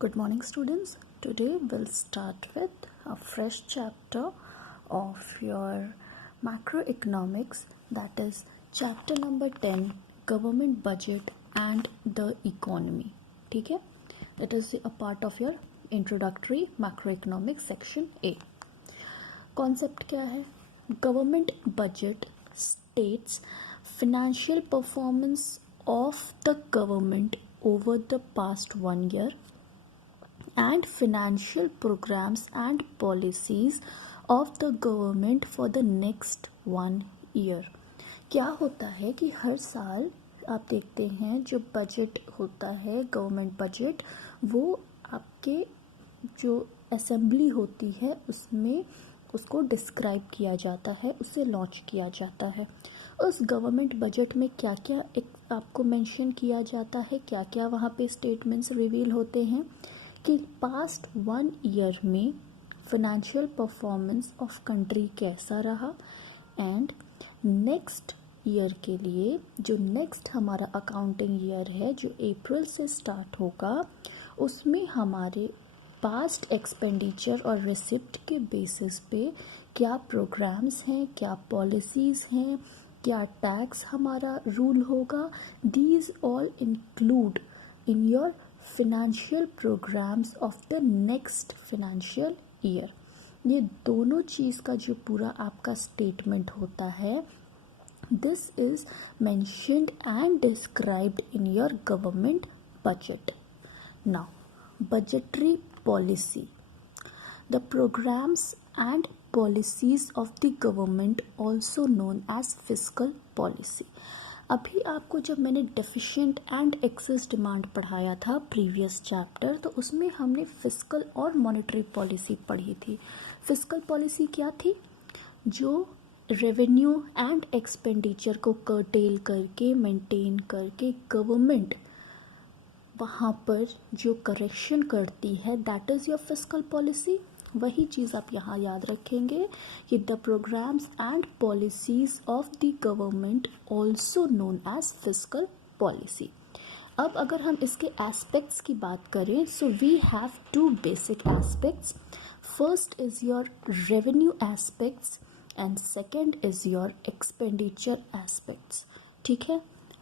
Good morning, students. Today we'll start with a fresh chapter of your macroeconomics, that is chapter number 10, government budget and the economy. ठीक है? That is a part of your introductory macroeconomics section A. Concept क्या है? Government budget states financial performance of the government over the past 1 year and financial programs and policies of the government for the next 1 year. क्या होता है कि हर साल आप देखते हैं जो बजट होता है, गवर्नमेंट बजट, वो आपके जो असेंबली होती है उसमें उसको डिस्क्राइब किया जाता है, उसे लॉन्च किया जाता है. उस गवर्नमेंट बजट में क्या क्या एक आपको मेंशन किया जाता है, क्या क्या वहाँ पे स्टेटमेंट्स रिवील होते हैं कि पास्ट 1 ईयर में फाइनेंशियल परफॉर्मेंस ऑफ कंट्री कैसा रहा एंड नेक्स्ट ईयर के लिए जो नेक्स्ट हमारा अकाउंटिंग ईयर है जो अप्रैल से स्टार्ट होगा उसमें हमारे पास्ट एक्सपेंडिचर और रिसिप्ट के बेसिस पे क्या प्रोग्राम्स हैं, क्या पॉलिसीज़ हैं, क्या टैक्स हमारा रूल होगा. These all include in your financial programmes of the next financial year. ये दोनों चीज़ का जो पूरा आपका स्टेटमेंट होता है, this is mentioned and described in your government budget. Now budgetary policy, the programs and policies of the government also known as fiscal policy. अभी आपको जब मैंने डेफिशिएंट एंड एक्सेस डिमांड पढ़ाया था प्रीवियस चैप्टर, तो उसमें हमने फिस्कल और मॉनेटरी पॉलिसी पढ़ी थी. फिस्कल पॉलिसी क्या थी? जो रेवेन्यू एंड एक्सपेंडिचर को कर्टेल करके मेंटेन करके गवर्नमेंट वहाँ पर जो करेक्शन करती है, that is your fiscal policy. वही चीज़ आप यहाँ याद रखेंगे कि the programmes and policies of the government also known as fiscal policy. अब अगर हम इसके एस्पेक्ट्स की बात करें, so we have 2 basic aspects. First is your revenue aspects and second is your expenditure aspects. ठीक है,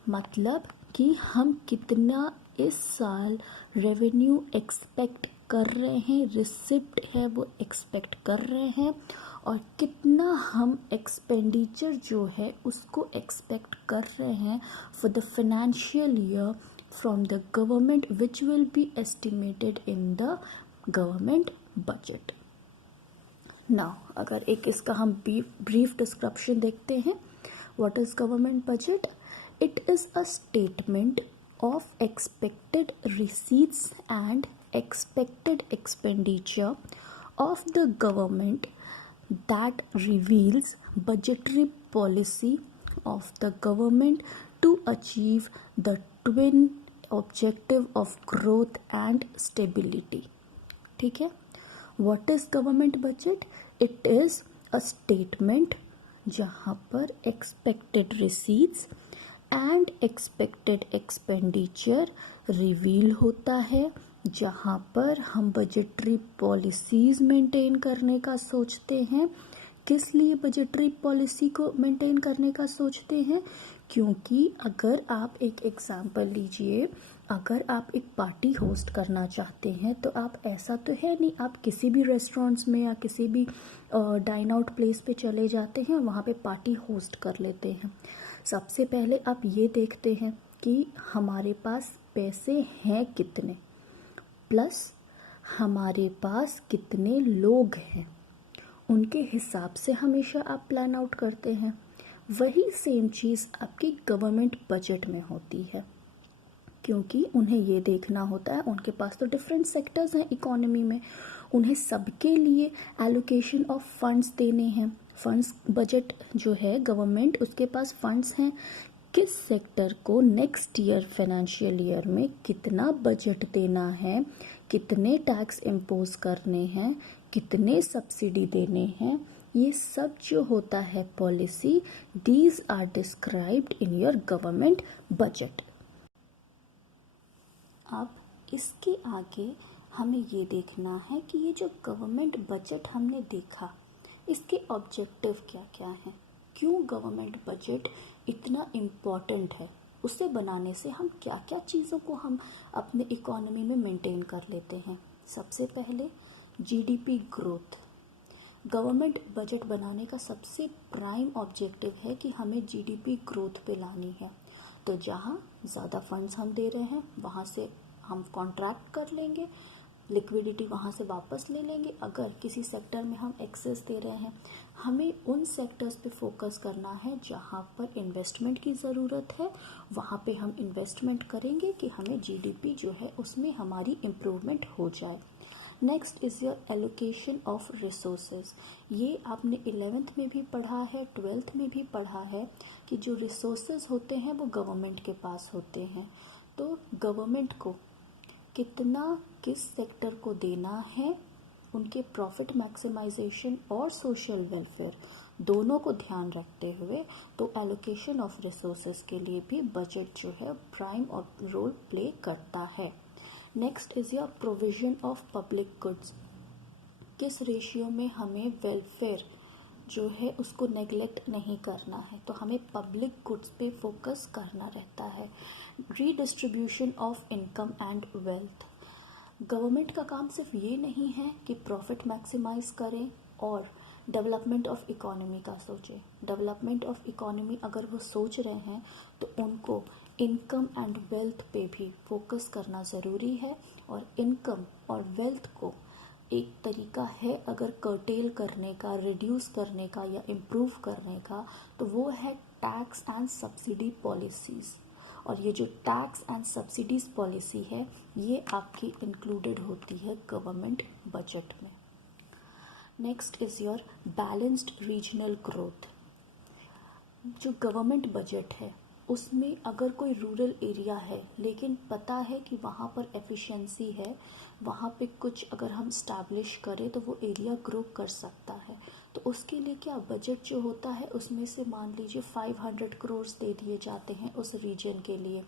मतलब कि हम कितना इस साल रेवेन्यू एक्सपेक्ट कर रहे हैं, रिसिप्ट है वो एक्सपेक्ट कर रहे हैं, और कितना हम एक्सपेंडिचर जो है उसको एक्सपेक्ट कर रहे हैं for the financial year from the government which will be estimated in the government budget. Now अगर एक इसका हम ब्रीफ डिस्क्रिप्शन देखते हैं, what is government budget? It is a statement of expected receipts and expected expenditure of the government that reveals budgetary policy of the government to achieve the twin objective of growth and stability. ठीक है, what is government budget? It is a statement जहाँ पर expected receipts and expected expenditure reveal होता है, जहाँ पर हम budgetary policies maintain करने का सोचते हैं. किस लिए बजटरी पॉलिसी को मेंटेन करने का सोचते हैं? क्योंकि अगर आप एक एग्जांपल लीजिए, अगर आप एक पार्टी होस्ट करना चाहते हैं तो आप ऐसा तो है नहीं आप किसी भी रेस्टोरेंट्स में या किसी भी डाइन आउट प्लेस पे चले जाते हैं और वहाँ पे पार्टी होस्ट कर लेते हैं. सबसे पहले आप ये देखते हैं कि हमारे पास पैसे हैं कितने, प्लस हमारे पास कितने लोग हैं, उनके हिसाब से हमेशा आप प्लान आउट करते हैं. वही सेम चीज़ आपकी गवर्नमेंट बजट में होती है, क्योंकि उन्हें ये देखना होता है, उनके पास तो डिफरेंट सेक्टर्स हैं इकोनॉमी में, उन्हें सबके लिए एलोकेशन ऑफ फंड्स देने हैं. फंड्स बजट जो है गवर्नमेंट, उसके पास फंड्स हैं, किस सेक्टर को नेक्स्ट ईयर फाइनेंशियल ईयर में कितना बजट देना है, कितने टैक्स इम्पोज करने हैं, कितने सब्सिडी देने हैं, ये सब जो होता है policy, these are described in your government budget. अब इसके आगे हमें ये देखना है कि ये जो गवर्नमेंट बजट हमने देखा, इसके ऑब्जेक्टिव क्या क्या हैं, क्यों गवर्नमेंट बजट इतना इम्पॉर्टेंट है, उसे बनाने से हम क्या क्या चीज़ों को हम अपने इकोनॉमी में मेंटेन कर लेते हैं। सबसे पहले जीडीपी ग्रोथ। गवर्नमेंट बजट बनाने का सबसे प्राइम ऑब्जेक्टिव है कि हमें जीडीपी ग्रोथ पे लानी है। तो जहाँ ज़्यादा फंड्स हम दे रहे हैं वहाँ से हम कॉन्ट्रैक्ट कर लेंगे, लिक्विडिटी वहाँ से वापस ले लेंगे। अगर किसी सेक्टर में हम एक्सेस दे रहे हैं, हमें उन सेक्टर्स पे फोकस करना है जहाँ पर इन्वेस्टमेंट की ज़रूरत है, वहाँ पे हम इन्वेस्टमेंट करेंगे कि हमें जीडीपी जो है उसमें हमारी इम्प्रूवमेंट हो जाए। Next is your allocation of resources. ये आपने 11th में भी पढ़ा है, 12th में भी पढ़ा है कि जो रिसोर्सेज होते हैं वो गवर्नमेंट के पास होते हैं। तो गवर्नमेंट को कितना किस सेक्टर को देना है, उनके प्रॉफिट मैक्सिमाइजेशन और सोशल वेलफेयर दोनों को ध्यान रखते हुए तो एलोकेशन ऑफ रिसोर्सेज के लिए भी बजट जो है प्राइम रोल प्ले करता है। Next is your provision of public goods. किस रेशियो में हमें वेलफेयर जो है उसको नेग्लेक्ट नहीं करना है, तो हमें पब्लिक गुड्स पे फोकस करना रहता है। Redistribution of income and wealth. Government का काम सिर्फ ये नहीं है कि प्रॉफिट मैक्सिमाइज करें और डेवलपमेंट ऑफ इकोनॉमी का सोचें। डेवलपमेंट ऑफ इकोनॉमी अगर वो सोच रहे हैं तो उनको इनकम एंड वेल्थ पे भी फोकस करना ज़रूरी है। और इनकम और वेल्थ को एक तरीका है अगर कर्टेल करने का, रिड्यूस करने का या इम्प्रूव करने का, तो वो है टैक्स एंड सब्सिडी पॉलिसीज़। और ये जो टैक्स एंड सब्सिडीज़ पॉलिसी है ये आपकी इंक्लूडेड होती है गवर्नमेंट बजट में। Next is your balanced regional growth. जो गवर्नमेंट बजट है उसमें अगर कोई रूरल एरिया है लेकिन पता है कि वहाँ पर एफिशिएंसी है, वहाँ पे कुछ अगर हम स्टैब्लिश करें तो वो एरिया ग्रो कर सकता है, तो उसके लिए क्या बजट जो होता है उसमें से मान लीजिए 500 करोड़ दे दिए जाते हैं उस रीजन के लिए,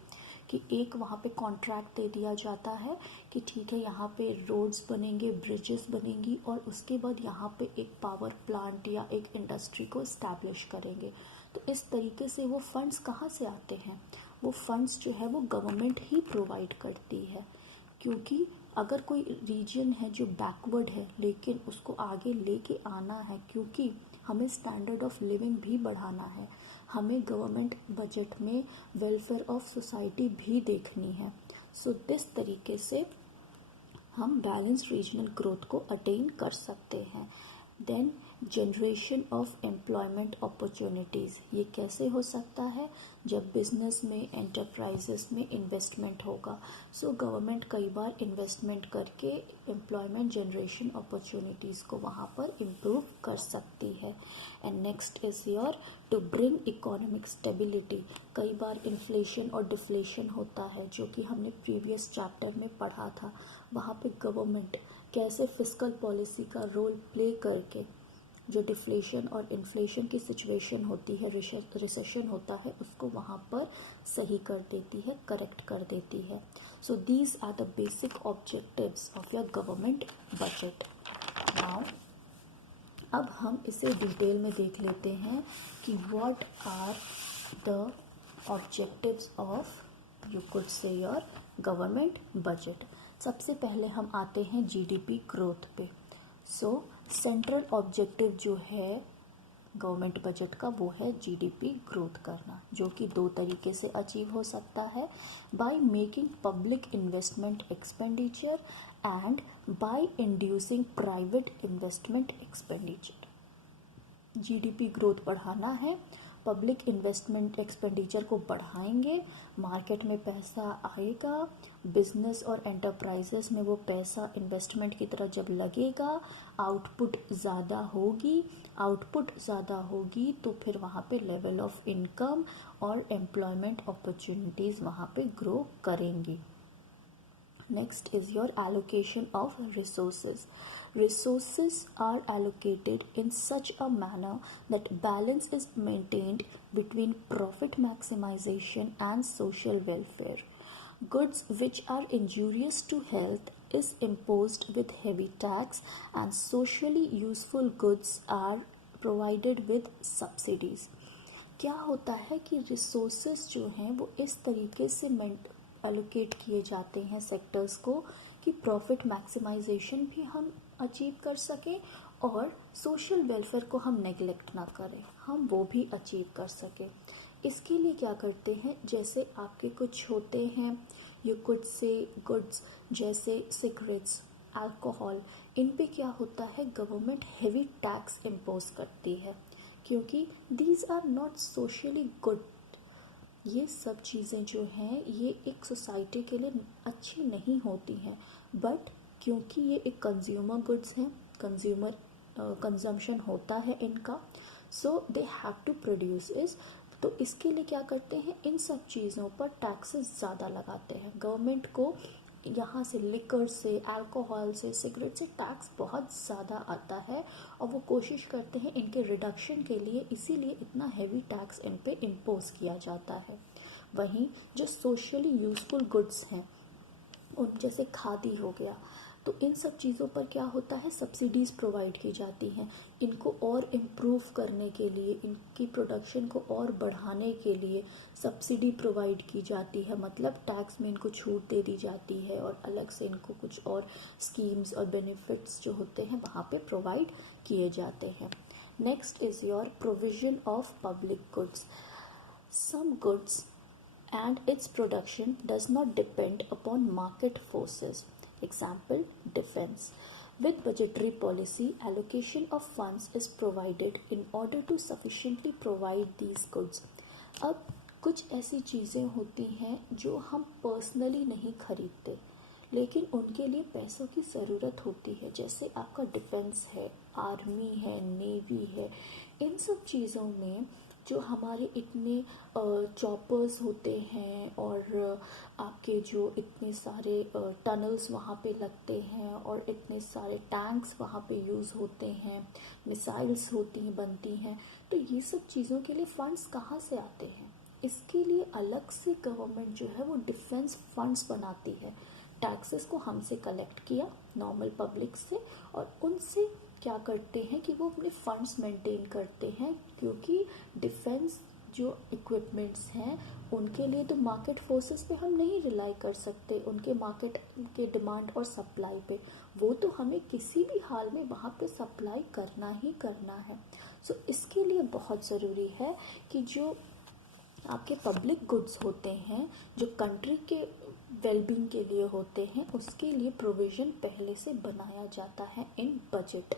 कि एक वहाँ पे कॉन्ट्रैक्ट दे दिया जाता है कि ठीक है यहाँ पे रोड्स बनेंगे, ब्रिजेस बनेंगी और उसके बाद यहाँ पे एक पावर प्लांट या एक इंडस्ट्री को इस्टेब्लिश करेंगे। तो इस तरीके से वो फंड्स कहाँ से आते हैं, वो फंड्स जो है वो गवर्नमेंट ही प्रोवाइड करती है। क्योंकि अगर कोई रीजन है जो बैकवर्ड है लेकिन उसको आगे लेके आना है, क्योंकि हमें स्टैंडर्ड ऑफ लिविंग भी बढ़ाना है, हमें गवर्नमेंट बजट में वेलफेयर ऑफ सोसाइटी भी देखनी है। सो दिस तरीके से हम बैलेंस्ड रीजनल ग्रोथ को अटेन कर सकते हैं। Then generation of employment opportunities. ये कैसे हो सकता है, जब बिजनेस में, एंटरप्राइजेस में इन्वेस्टमेंट होगा। सो गवर्नमेंट कई बार इन्वेस्टमेंट करके एम्प्लॉयमेंट जनरेशन अपॉर्चुनिटीज़ को वहाँ पर इम्प्रूव कर सकती है। And next is your to bring economic stability. कई बार इन्फ्लेशन और डिफ्लेशन होता है जो कि हमने प्रीवियस चैप्टर में पढ़ा था। वहाँ पे गवर्नमेंट कैसे फिस्कल पॉलिसी का रोल प्ले करके जो डिफ्लेशन और इन्फ्लेशन की सिचुएशन होती है, रिसेशन होता है, उसको वहाँ पर सही कर देती है, करेक्ट कर देती है। So these are the basic objectives of your government budget. Now अब हम इसे डिटेल में देख लेते हैं कि what are the objectives of, you could say, your government budget. सबसे पहले हम आते हैं जीडीपी ग्रोथ पे। सो सेंट्रल ऑब्जेक्टिव जो है गवर्नमेंट बजट का वो है जीडीपी ग्रोथ करना, जो कि दो तरीके से अचीव हो सकता है, by making public investment expenditure and by inducing private investment expenditure. GDP growth बढ़ाना है, पब्लिक इन्वेस्टमेंट एक्सपेंडिचर को बढ़ाएंगे, मार्केट में पैसा आएगा, बिजनेस और एंटरप्राइजेस में वो पैसा इन्वेस्टमेंट की तरह जब लगेगा, आउटपुट ज़्यादा होगी, आउटपुट ज़्यादा होगी तो फिर वहाँ पे लेवल ऑफ इनकम और एम्प्लॉयमेंट अपॉर्चुनिटीज़ वहाँ पे ग्रो करेंगी। Next is your allocation of resources. Resources are allocated in such a manner that balance is maintained between profit maximization and social welfare. Goods which are injurious to health is imposed with heavy tax and socially useful goods are provided with subsidies. क्या होता है कि resources जो हैं वो इस तरीके से एलोकेट किए जाते हैं सेक्टर्स को कि प्रॉफिट मैक्सिमाइजेशन भी हम अचीव कर सकें और सोशल वेलफेयर को हम नेग्लेक्ट ना करें, हम वो भी अचीव कर सकें। इसके लिए क्या करते हैं, जैसे आपके कुछ होते हैं यू कुड से गुड्स जैसे सिगरेट्स, अल्कोहल, इन पे क्या होता है गवर्नमेंट हेवी टैक्स इम्पोज करती है क्योंकि these are not socially good. ये सब चीज़ें जो हैं ये एक सोसाइटी के लिए अच्छी नहीं होती हैं, बट क्योंकि ये एक कंज्यूमर गुड्स हैं, कंज्यूमर कंजम्पशन होता है इनका, सो दे हैव टू प्रोड्यूस इस, तो इसके लिए क्या करते हैं इन सब चीज़ों पर टैक्सेस ज़्यादा लगाते हैं। गवर्नमेंट को यहाँ से लिकर से, अल्कोहल से, सिगरेट से टैक्स बहुत ज़्यादा आता है और वो कोशिश करते हैं इनके रिडक्शन के लिए, इसीलिए इतना हैवी टैक्स इन पे इम्पोज किया जाता है। वहीं जो सोशली यूज़फुल गुड्स हैं उन जैसे खादी हो गया, तो इन सब चीज़ों पर क्या होता है सब्सिडीज़ प्रोवाइड की जाती हैं। इनको और इम्प्रूव करने के लिए, इनकी प्रोडक्शन को और बढ़ाने के लिए सब्सिडी प्रोवाइड की जाती है, मतलब टैक्स में इनको छूट दे दी जाती है और अलग से इनको कुछ और स्कीम्स और बेनिफिट्स जो होते हैं वहाँ पे प्रोवाइड किए जाते हैं। Next is your provision of public goods. Some goods and its production does not depend upon market forces. Example, defense. With budgetary policy, allocation of funds is provided in order to sufficiently provide these goods. अब कुछ ऐसी चीज़ें होती हैं जो हम personally नहीं खरीदते लेकिन उनके लिए पैसों की ज़रूरत होती है, जैसे आपका डिफेंस है, आर्मी है, नेवी है, इन सब चीज़ों में जो हमारे इतने चॉपर्स होते हैं और आपके जो इतने सारे टनल्स वहाँ पे लगते हैं और इतने सारे टैंक्स वहाँ पे यूज़ होते हैं, मिसाइल्स होती हैं, बनती हैं, तो ये सब चीज़ों के लिए फ़ंड्स कहाँ से आते हैं? इसके लिए अलग से गवर्नमेंट जो है वो डिफेंस फंड्स बनाती है। टैक्सेस को हमसे कलेक्ट किया नॉर्मल पब्लिक से और उनसे क्या करते हैं कि वो अपने फंड्स मेंटेन करते हैं, क्योंकि डिफेंस जो इक्विपमेंट्स हैं उनके लिए तो मार्केट फोर्सेस पे हम नहीं रिलाई कर सकते, उनके मार्केट के डिमांड और सप्लाई पे, वो तो हमें किसी भी हाल में वहाँ पे सप्लाई करना ही करना है। सो इसके लिए बहुत ज़रूरी है कि जो आपके पब्लिक गुड्स होते हैं जो कंट्री के वेलबींग के लिए होते हैं उसके लिए प्रोविज़न पहले से बनाया जाता है in budget.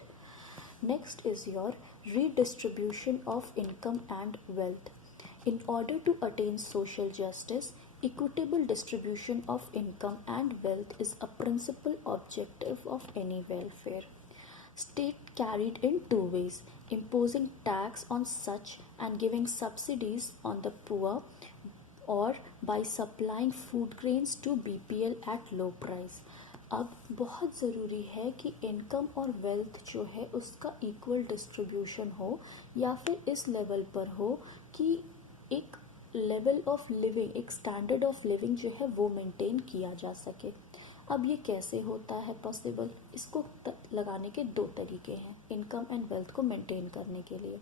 Next is your redistribution of income and wealth. In order to attain social justice, equitable distribution of income and wealth is a principal objective of any welfare state carried in two ways: imposing tax on such and giving subsidies on the poor, or by supplying food grains to BPL at low price. अब बहुत ज़रूरी है कि income और wealth जो है उसका equal distribution हो या फिर इस लेवल पर हो कि एक लेवल ऑफ लिविंग, एक स्टैंडर्ड ऑफ लिविंग जो है वो मेंटेन किया जा सके। अब ये कैसे होता है पॉसिबल? इसको लगाने के दो तरीके हैं इनकम एंड वेल्थ को मेंटेन करने के लिए।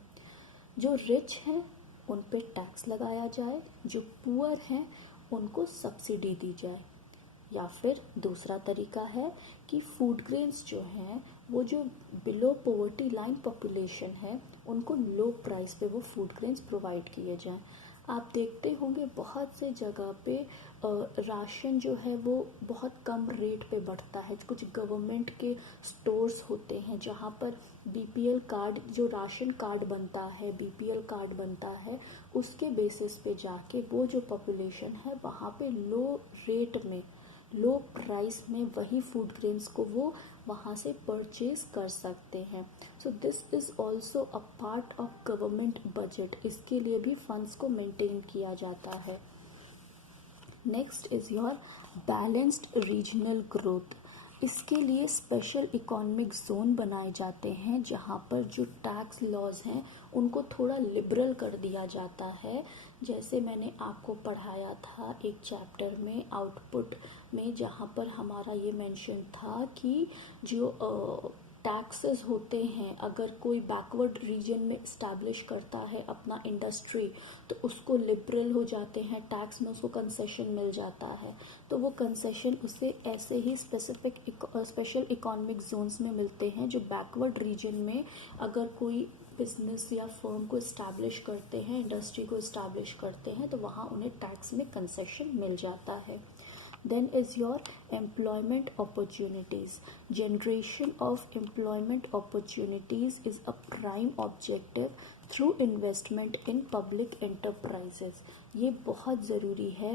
जो रिच हैं उन पे टैक्स लगाया जाए, जो पुअर हैं उनको सब्सिडी दी जाए, या फिर दूसरा तरीका है कि फूड ग्रेन्स जो हैं वो जो बिलो पॉवर्टी लाइन पॉपुलेशन है उनको लो प्राइस पे वो फूड ग्रेन्स प्रोवाइड किए जाएं। आप देखते होंगे बहुत से जगह पे राशन जो है वो बहुत कम रेट पे बढ़ता है। कुछ गवर्नमेंट के स्टोर्स होते हैं जहाँ पर बीपीएल कार्ड, जो राशन कार्ड बनता है, बीपीएल कार्ड बनता है, उसके बेसिस पे जाके वो जो पॉपुलेशन है वहाँ पे लो रेट में, लो प्राइस में वही फूड ग्रेन्स को वो वहाँ से परचेज कर सकते हैं। So this is also a part of government budget, इसके लिए भी फंड्स को मेंटेन किया जाता है। Next is your balanced regional growth. इसके लिए स्पेशल इकोनॉमिक जोन बनाए जाते हैं जहाँ पर जो टैक्स लॉज हैं उनको थोड़ा लिबरल कर दिया जाता है। जैसे मैंने आपको पढ़ाया था एक चैप्टर में आउटपुट में, जहाँ पर हमारा ये मेंशन था कि जो टैक्सेस होते हैं, अगर कोई बैकवर्ड रीजन में इस्टेब्लिश करता है अपना इंडस्ट्री तो उसको लिबरल हो जाते हैं, टैक्स में उसको कंसेशन मिल जाता है। तो वो कंसेशन उसे ऐसे ही स्पेशल इकोनॉमिक जोन्स में मिलते हैं जो बैकवर्ड रीजन में अगर कोई बिजनेस या फर्म को इस्टेब्लिश करते हैं, इंडस्ट्री को इस्टेब्लिश करते हैं, तो वहाँ उन्हें टैक्स में कंसेशन मिल जाता है। Then is your employment opportunities. Generation of employment opportunities is a prime objective through investment in public enterprises. ये बहुत ज़रूरी है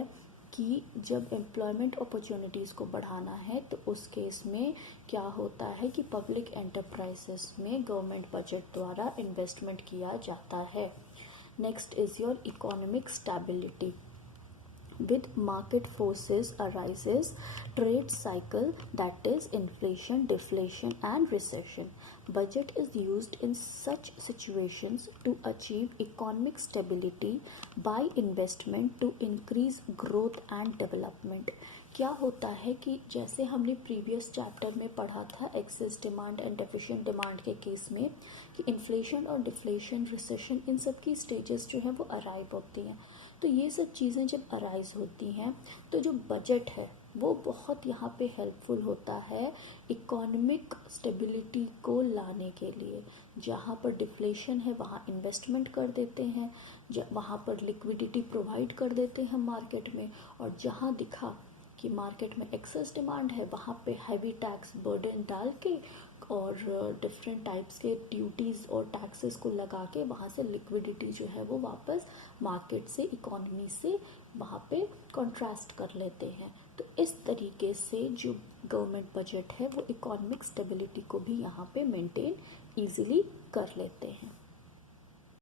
कि जब एम्प्लॉयमेंट अपॉर्चुनिटीज़ को बढ़ाना है तो उस केस में क्या होता है कि पब्लिक एंटरप्राइजेस में गवर्नमेंट बजट द्वारा इन्वेस्टमेंट किया जाता है। Next is your economic stability. With market forces arises trade cycle, that is inflation, deflation and recession. Budget is used in such situations to achieve economic stability by investment to increase growth and development. क्या होता है कि जैसे हमने previous chapter में पढ़ा था excess demand and deficient demand के केस में कि इन्फ्लेशन और डिफ्लेशन, रिसेशन, इन सब की स्टेजेस जो हैं वो अराइव होती हैं। तो ये सब चीज़ें जब अराइज होती हैं तो जो बजट है वो बहुत यहाँ पे हेल्पफुल होता है इकोनॉमिक स्टेबिलिटी को लाने के लिए। जहाँ पर डिफ्लेशन है वहाँ इन्वेस्टमेंट कर देते हैं, वहाँ पर लिक्विडिटी प्रोवाइड कर देते हैं मार्केट में, और जहाँ दिखा कि मार्केट में एक्सेस डिमांड है वहाँ पे हैवी टैक्स बर्डन डाल के और डिफरेंट टाइप्स के ड्यूटीज़ और टैक्सेस को लगा के वहाँ से लिक्विडिटी जो है वो वापस मार्केट से, इकोनॉमी से वहाँ पे कॉन्ट्रास्ट कर लेते हैं। तो इस तरीके से जो गवर्नमेंट बजट है वो इकोनॉमिक स्टेबिलिटी को भी यहाँ पे मेंटेन ईजिली कर लेते हैं।